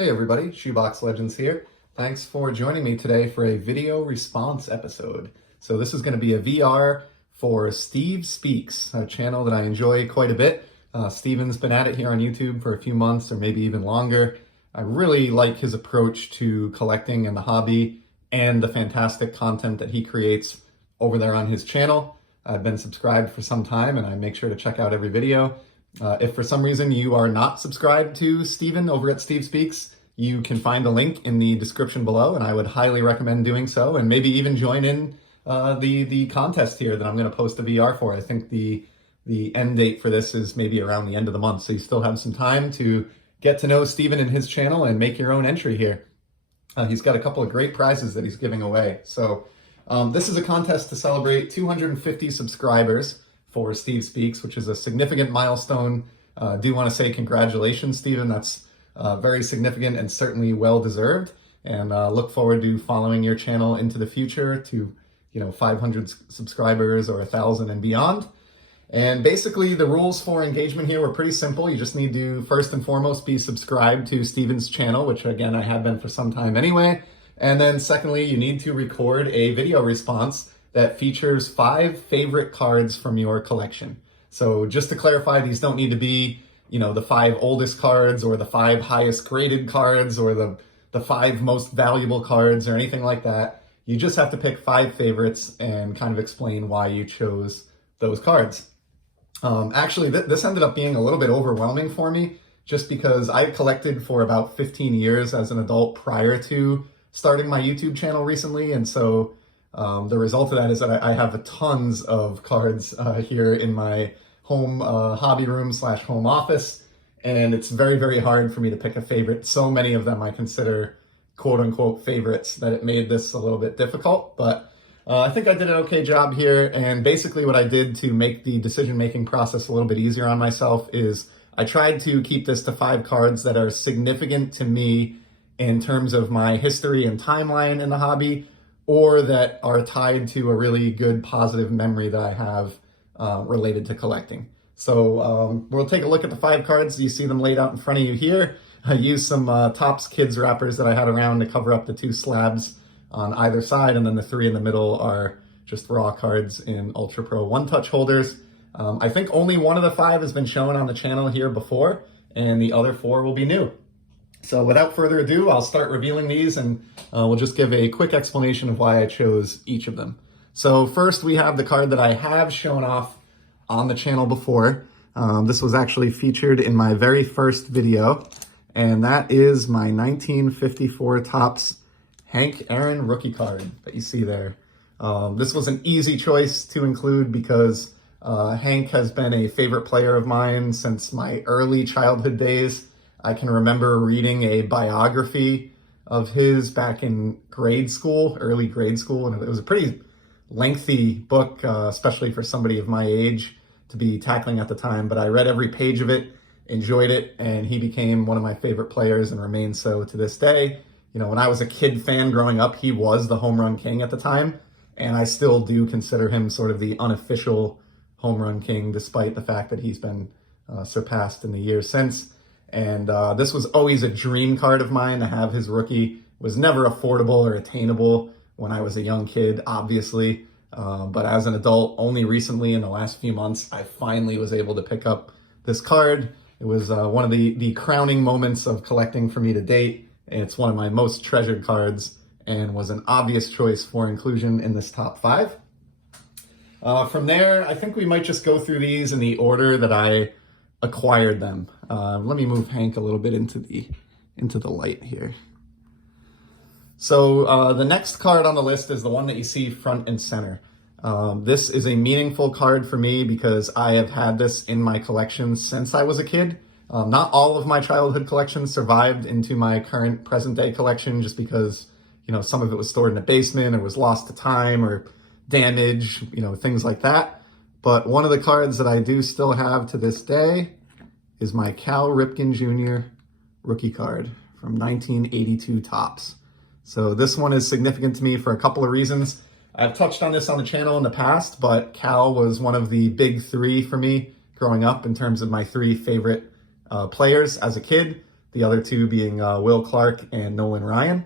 Hey everybody, Shoebox Legends here. Thanks for joining me today for a video response episode. So this is going to be a VR for Steve Speaks, a channel that I enjoy quite a bit. Steven's been at it here on YouTube for a few months or maybe even longer. I really like his approach to collecting and the hobby and the fantastic content that he creates over there on his channel. I've been subscribed for some time and I make sure to check out every video. If for some reason you are not subscribed to Steven over at Steve Speaks, you can find a link in the description below, and I would highly recommend doing so, and maybe even join in the contest here that I'm going to post a VR for. I think the end date for this is maybe around the end of the month, so you still have some time to get to know Steven and his channel and make your own entry here. He's got a couple of great prizes that he's giving away. So this is a contest to celebrate 250 subscribers for Steve Speaks, which is a significant milestone. I do want to say congratulations, Steven. That's very significant and certainly well-deserved. And look forward to following your channel into the future to, 500 subscribers or 1,000 and beyond. And basically the rules for engagement here were pretty simple. You just need to first and foremost be subscribed to Steven's channel, which again, I have been for some time anyway. And then secondly, you need to record a video response that features 5 favorite cards from your collection. So just to clarify, these don't need to be, the 5 oldest cards or the 5 highest graded cards or the 5 most valuable cards or anything like that. You just have to pick 5 favorites and kind of explain why you chose those cards. Actually, this ended up being a little bit overwhelming for me just because I collected for about 15 years as an adult prior to starting my YouTube channel recently. And so the result of that is that I have tons of cards here in my home hobby room / home office, and it's very, very hard for me to pick a favorite. So many of them I consider quote unquote favorites that it made this a little bit difficult, but I think I did an okay job here. And basically what I did to make the decision-making process a little bit easier on myself is I tried to keep this to 5 cards that are significant to me in terms of my history and timeline in the hobby, or that are tied to a really good positive memory that I have related to collecting. So we'll take a look at the 5 cards. You see them laid out in front of you here. I used some Topps Kids wrappers that I had around to cover up the 2 slabs on either side, and then the 3 in the middle are just raw cards in Ultra Pro one-touch holders. I think only one of the 5 has been shown on the channel here before, and the other 4 will be new. So without further ado, I'll start revealing these, and we'll just give a quick explanation of why I chose each of them. So first we have the card that I have shown off on the channel before. This was actually featured in my very first video, and that is my 1954 Topps Hank Aaron rookie card that you see there. This was an easy choice to include because Hank has been a favorite player of mine since my early childhood days. I can remember reading a biography of his back in grade school, early grade school, and it was a pretty lengthy book, especially for somebody of my age to be tackling at the time, but I read every page of it, enjoyed it, and he became one of my favorite players and remains so to this day. When I was a kid fan growing up, he was the home run king at the time, and I still do consider him sort of the unofficial home run king, despite the fact that he's been surpassed in the years since. And this was always a dream card of mine to have his rookie. It was never affordable or attainable when I was a young kid, obviously. But as an adult, only recently in the last few months, I finally was able to pick up this card. It was one of the crowning moments of collecting for me to date. And it's one of my most treasured cards and was an obvious choice for inclusion in this top 5. From there, I think we might just go through these in the order that I acquired them. Let me move Hank a little bit into the light here. So the next card on the list is the one that you see front and center. This is a meaningful card for me because I have had this in my collection since I was a kid. Not all of my childhood collections survived into my current present day collection just because, some of it was stored in a basement or was lost to time or damage, things like that. But one of the cards that I do still have to this day is my Ripken Jr rookie card from 1982 Topps. So this one is significant to me for a couple of reasons. I've touched on this on the channel in the past, but Cal was one of the big 3 for me growing up in terms of my 3 favorite players as a kid. the other two being Will Clark and Nolan Ryan.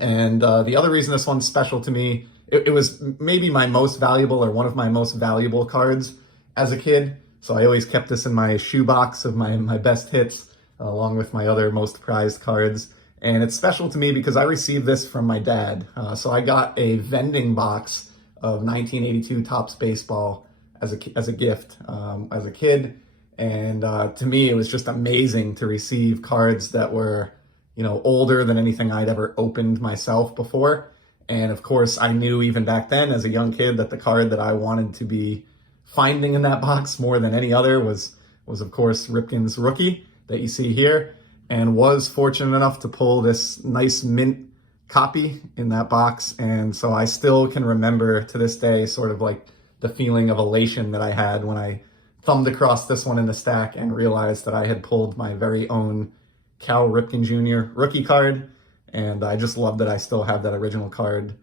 And the other reason this one's special to me, it was maybe my most valuable or one of my most valuable cards as a kid. So I always kept this in my shoebox of my best hits, along with my other most prized cards. And it's special to me because I received this from my dad. So I got a vending box of 1982 Topps Baseball as a gift as a kid. And to me, it was just amazing to receive cards that were, older than anything I'd ever opened myself before. And of course, I knew even back then as a young kid that the card that I wanted to be finding in that box more than any other was of course Ripken's Rookie that you see here, and was fortunate enough to pull this nice mint copy in that box. And so I still can remember to this day sort of like the feeling of elation that I had when I thumbed across this one in the stack and realized that I had pulled my very own Cal Ripken Jr rookie card. And I just love that I still have that original card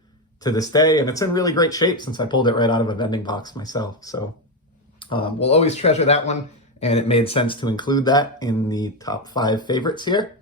to this day. And it's in really great shape since I pulled it right out of a vending box myself. So we'll always treasure that one. And it made sense to include that in the top 5 favorites here.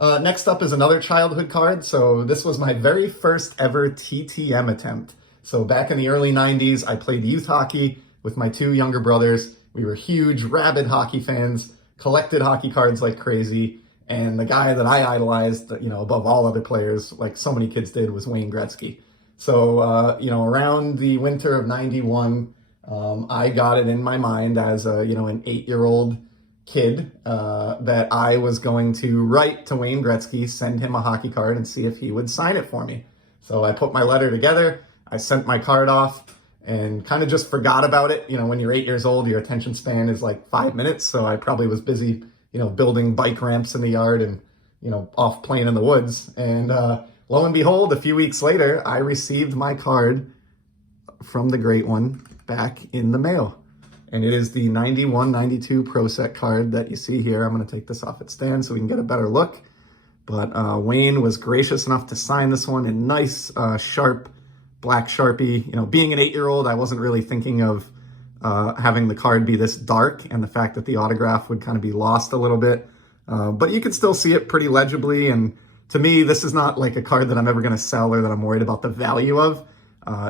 Next up is another childhood card. So this was my very first ever TTM attempt. So back in the early 90s, I played youth hockey with my 2 younger brothers. We were huge, rabid hockey fans, collected hockey cards like crazy. And the guy that I idolized, above all other players, like so many kids did, was Wayne Gretzky. So, around the winter of 91, I got it in my mind as an 8-year-old kid that I was going to write to Wayne Gretzky, send him a hockey card, and see if he would sign it for me. So I put my letter together, I sent my card off, and kind of just forgot about it. When you're 8 years old, your attention span is like 5 minutes, so I probably was busy building bike ramps in the yard and, off playing in the woods. And lo and behold, a few weeks later, I received my card from the great one back in the mail. And it is the 91-92 Pro Set card that you see here. I'm going to take this off its stand so we can get a better look. But Wayne was gracious enough to sign this one in nice, sharp black Sharpie. Being an 8-year-old, I wasn't really thinking of having the card be this dark, and the fact that the autograph would kind of be lost a little bit. But you can still see it pretty legibly. And to me, this is not like a card that I'm ever going to sell or that I'm worried about the value of.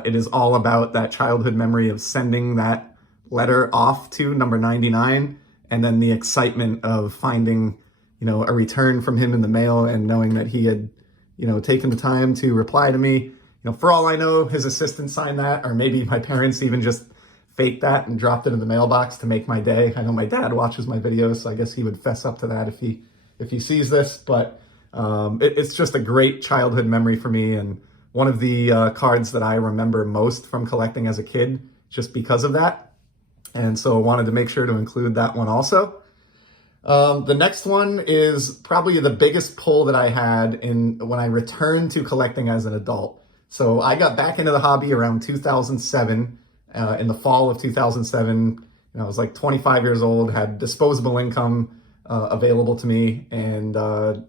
It is all about that childhood memory of sending that letter off to number 99, and then the excitement of finding, a return from him in the mail and knowing that he had, taken the time to reply to me. For all I know, his assistant signed that, or maybe my parents even just faked that and dropped it in the mailbox to make my day. I know my dad watches my videos, so I guess he would fess up to that if he sees this. But it's just a great childhood memory for me, and one of the cards that I remember most from collecting as a kid, just because of that. And so I wanted to make sure to include that one also. The next one is probably the biggest pull that I had when I returned to collecting as an adult. So I got back into the hobby around 2007. In the fall of 2007, I was like 25 years old, had disposable income available to me, and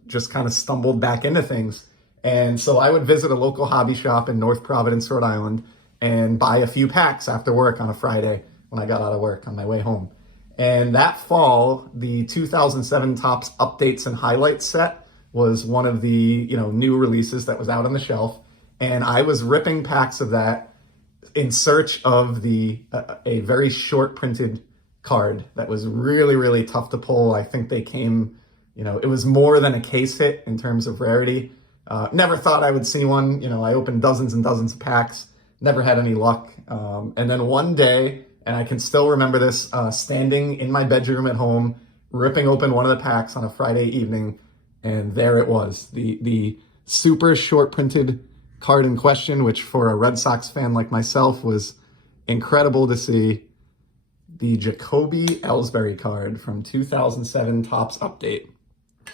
just kind of stumbled back into things. And so I would visit a local hobby shop in North Providence, Rhode Island, and buy a few packs after work on a Friday when I got out of work on my way home. And that fall, the 2007 Topps Updates and Highlights set was one of the new releases that was out on the shelf. And I was ripping packs of that in search of a very short printed card that was really, really tough to pull. I think they came, it was more than a case hit in terms of rarity. Never thought I would see one. I opened dozens and dozens of packs, never had any luck. And then one day, and I can still remember this, standing in my bedroom at home, ripping open one of the packs on a Friday evening, and there it was, the super short printed card in question, which for a Red Sox fan like myself was incredible to see. The Jacoby Elsberry card from 2007 Topps Update.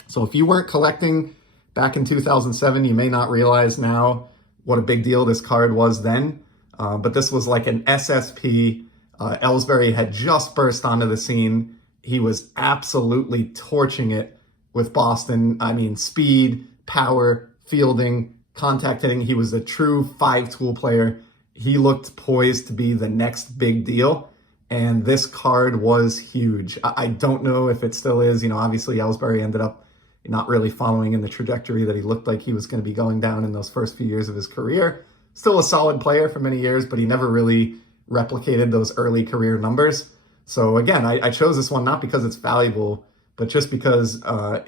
So if you weren't collecting back in 2007, you may not realize now what a big deal this card was then. But this was like an SSP. Elsberry had just burst onto the scene. He was absolutely torching it with Boston. I mean, speed, power, fielding, contact hitting. He was a true 5-tool player. He looked poised to be the next big deal. And this card was huge. I don't know if it still is. Obviously Elsberry ended up not really following in the trajectory that he looked like he was going to be going down in those first few years of his career. Still a solid player for many years, but he never really replicated those early career numbers. So again, I chose this one not because it's valuable, but just because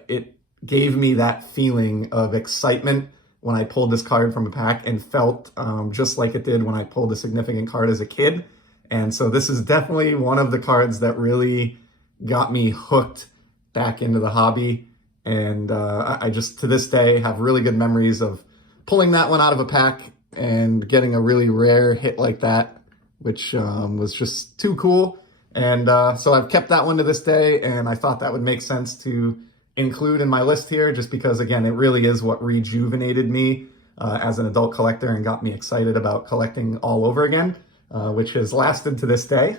it gave me that feeling of excitement when I pulled this card from a pack and felt just like it did when I pulled a significant card as a kid. And so this is definitely one of the cards that really got me hooked back into the hobby. And I just, to this day, have really good memories of pulling that one out of a pack and getting a really rare hit like that, which was just too cool. And so I've kept that one to this day, and I thought that would make sense to include in my list here, just because, again, it really is what rejuvenated me as an adult collector and got me excited about collecting all over again, which has lasted to this day.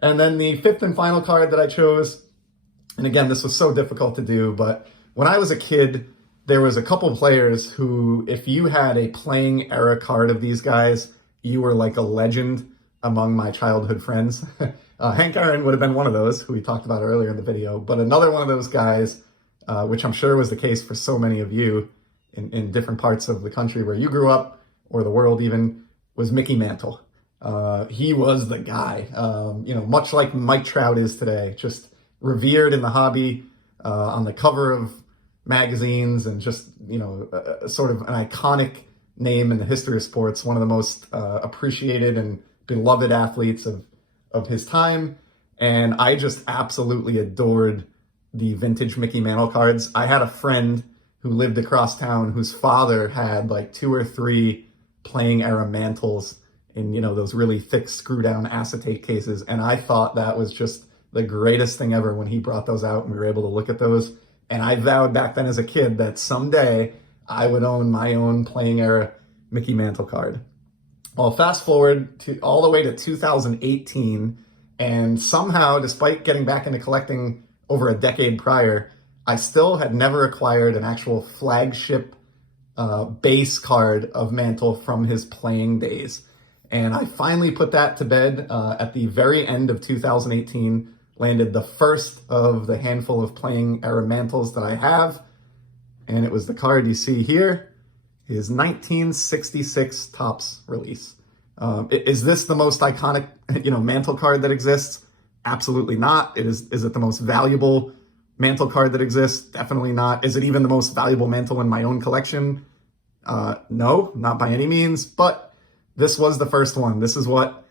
And then the fifth and final card that I chose, and again, this was so difficult to do, but when I was a kid, there was a couple players who, if you had a playing era card of these guys, you were like a legend among my childhood friends. Hank Aaron would have been one of those, who we talked about earlier in the video, but another one of those guys, which I'm sure was the case for so many of you in different parts of the country where you grew up, or the world even, was Mickey Mantle. He was the guy, much like Mike Trout is today, just revered in the hobby, on the cover of magazines, and just, sort of an iconic name in the history of sports, one of the most appreciated and beloved athletes of his time. And I just absolutely adored the vintage Mickey Mantle cards. I had a friend who lived across town whose father had like 2 or 3 playing era Mantles in, those really thick screw down acetate cases. And I thought that was just the greatest thing ever when he brought those out and we were able to look at those. And I vowed back then as a kid that someday I would own my own playing era Mickey Mantle card. Well, fast forward to all the way to 2018, and somehow, despite getting back into collecting over a decade prior, I still had never acquired an actual flagship base card of Mantle from his playing days. And I finally put that to bed at the very end of 2018, landed the first of the handful of playing era Mantles that I have, and it was the card you see here. His 1966 Topps release. Is this the most iconic, Mantle card that exists? Absolutely not. Is it the most valuable Mantle card that exists? Definitely not. Is it even the most valuable Mantle in my own collection? No, not by any means, but this was the first one. This is what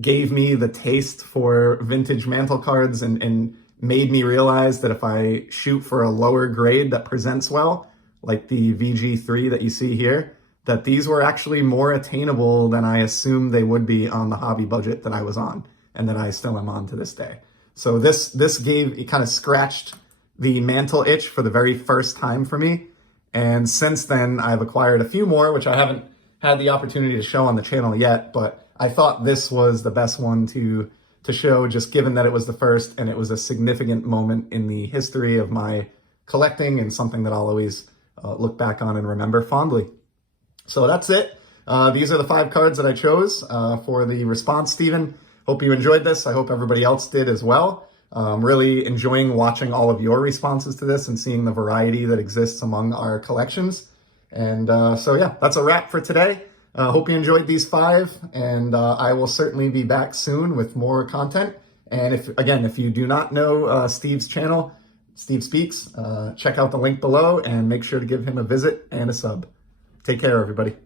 gave me the taste for vintage Mantle cards and made me realize that if I shoot for a lower grade that presents well, like the VG3 that you see here, that these were actually more attainable than I assumed they would be on the hobby budget that I was on, and that I still am on to this day. So this kind of scratched the Mantle itch for the very first time for me. And since then, I've acquired a few more, which I haven't had the opportunity to show on the channel yet, but I thought this was the best one to show, just given that it was the first and it was a significant moment in the history of my collecting and something that I'll always look back on and remember fondly. So that's it. These are the 5 cards that I chose for the response, Stephen. Hope you enjoyed this. I hope everybody else did as well. Really enjoying watching all of your responses to this and seeing the variety that exists among our collections. And so yeah, that's a wrap for today. Hope you enjoyed these 5, and I will certainly be back soon with more content. And if you do not know Steve's channel, Steve Speaks, check out the link below and make sure to give him a visit and a sub. Take care, everybody.